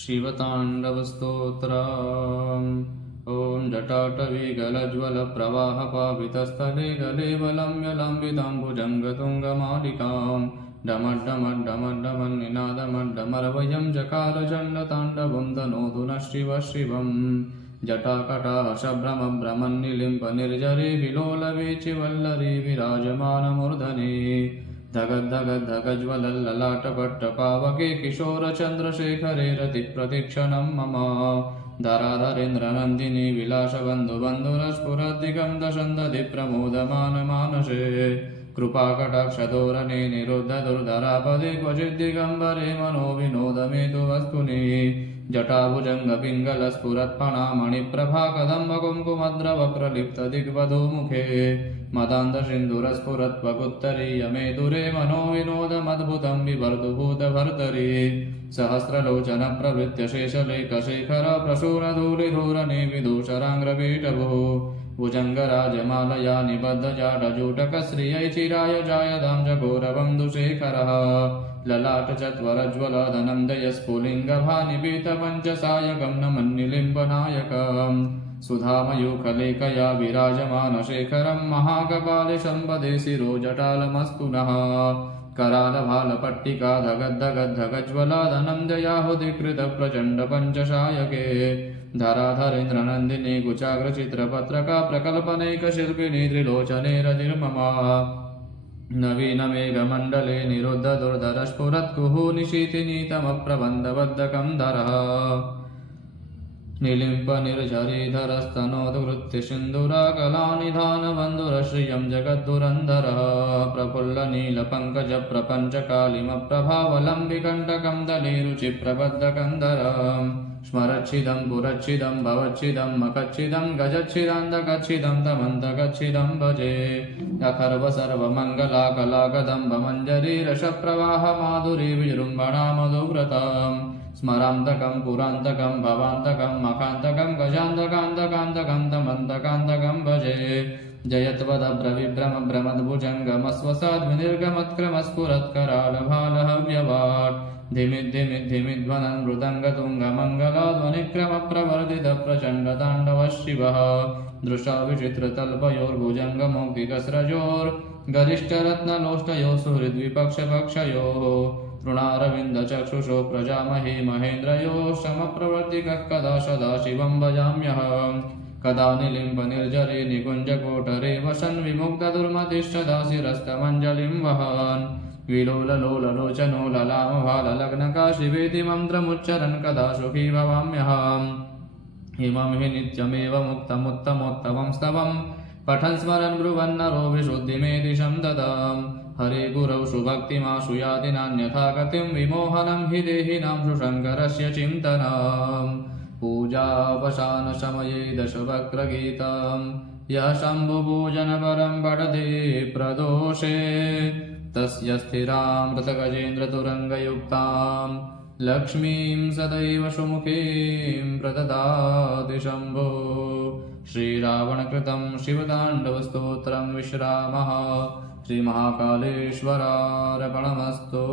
शिवताण्डवस्तोत्रम्। ॐ जटाटवीगलज्वलप्रवाहपावितस्थले गलेवलम्ब्यलम्बिताम्बुजङ्गतुङ्गमालिकां डमड्डमड्डमड्डमन्निनादमड्डमरवयं चकारचण्डताण्डवं तनोतु नः शिवः शिवम्। जटाकटाहशभ्रमभ्रमन्निलिम्पनिर्झरे विलोलवीचिवल्लरी विराजमानमूर्धने धगद्धगद्धगज्वलल्ललाटपट्टपावके किशोरचन्द्रशेखरे रतिप्रतिक्षणं मम। धराधरेन्द्रनन्दिनी विलासबन्धुबन्धुरस्फुरद्दिगं दशन्दधि प्रमोदमानमानसे कृपाकटाक्षधोरणे निरुद्धदुर्धरापदे क्वचिद्दिगम्बरे मनोविनोदमेतु वस्तुनि जटाभुजङ्गपिङ्गलस्फुरत्फणामणिप्रभा कदम्बकुङ्कुमद्रवप्रलिप्तदिग्वधूमुखे मदान्धसिन्धुरस्फुरत्वगुत्तरीयमेदुरे मनोविनोदमद्भुतं बिभर्तुभूतभर्तरि सहस्रलोचनप्रवृत्य शेषलेखशेखर प्रसूनधूलिधूरणे विदूषराङ्ग्रपीठभुः भुजङ्गराजमालया निबद्धजाटजूटकश्रियै चिराय जायदां चकोरबन्धुशेखरः ललाटचत्वरज्वलधनं दयस्फुलिङ्गभानिपीतपञ्चसायकं नमन्निलिम्बनायकम् सुधामयूखलेखया विराजमानशेखरं महाकपाले सम्पदे शिरो जटालमस्तु नः करालभालपट्टिका धगद्धगद्धगज्वलाधनं दयाहुतिकृतप्रचण्डपञ्चशायके धराधरेन्द्रनन्दिनी कुचाग्रचित्रपत्रका प्रकल्पनैकशिल्पिनी त्रिलोचने रतिर्ममा नवीनमेघमण्डले निरुद्धदुर्धरस्फुरत्कुः निशीतिनीतमप्रबन्धबद्धकं धरः निलिम्पनिर्झरिधरस्तनोदकृत्यसिन्दूराकलानिधानबन्धुरश्रियं जगद्धुरन्धरः प्रफुल्लनीलपङ्कजप्रपञ्चकालिमप्रभावलम्बिकण्टकं दलेरुचिप्रबद्धकन्धरम् स्मरच्छिदं पुरच्छिदं भवच्छिदं मखच्छिदं गजच्छिदान्तकच्छिदं तमन्तकच्छिदं भजे अखर्वसर्वमङ्गलाकलाकदम्बमञ्जरी रसप्रवाहमाधुरी विजृम्भणा मधुव्रतम् स्मरान्तकं पुरान्तकं भवान्तकं मखान्तकं गजान्तकान्तकान्तकं तमन्तकान्तकं भजे जयत्वदभ्रविभ्रमभ्रमद्भुजङ्गमस्वसाद्विनिर्गमत्क्रमस्फुरत्करालभालहव्यवाट् धिमिद्धिमिद्धिमिध्वनन् मृदङ्गतुङ्गमङ्गलाध्वनिक्रमप्रवर्धितप्रचण्डताण्डवः शिवः दृशा विचित्रतल्पयोर्भुजङ्गमौक्तिकस्रजोर्गरिष्ठरत्नलोष्टयोः सुहृद्विपक्षपक्षयोः तृणारविन्दचक्षुषो प्रजामहे महेन्द्रयोः समप्रवर्तिकः कदा सदाशिवं भजाम्यहम् कदा निलिम्पनिर्झरे निकुञ्जकोटरे वसन् विमुग्धदुर्मतिष्ठदाशिरस्तमञ्जलिं वहन् विलोललोललोचनो ललामभाललग्नका शिवेति मन्त्रमुच्चरन् कदा सुखी भवाम्यहम् इमं हि नित्यमेव मुक्तमुत्तमोत्तमं स्तवं पठन् स्मरन् ब्रुवन्नरो विशुद्धिमेदिशं ददाम् हरे गुरौ सुभक्तिमाशु याति नान्यथा गतिं विमोहनं हि देहिनां शुशङ्करस्य चिन्तनम् पूजावसानसमये दशवक्त्रगीतं यः शम्भुपूजनपरं पठति प्रदोषे तस्य स्थिरामृतगजेन्द्रतुरङ्गयुक्तां लक्ष्मीं सदैव सुमुखीं प्रददाति शम्भो। श्रीरावणकृतं शिवताण्डवस्तोत्रं विश्रामः। श्रीमहाकालेश्वरार्पणमस्तु।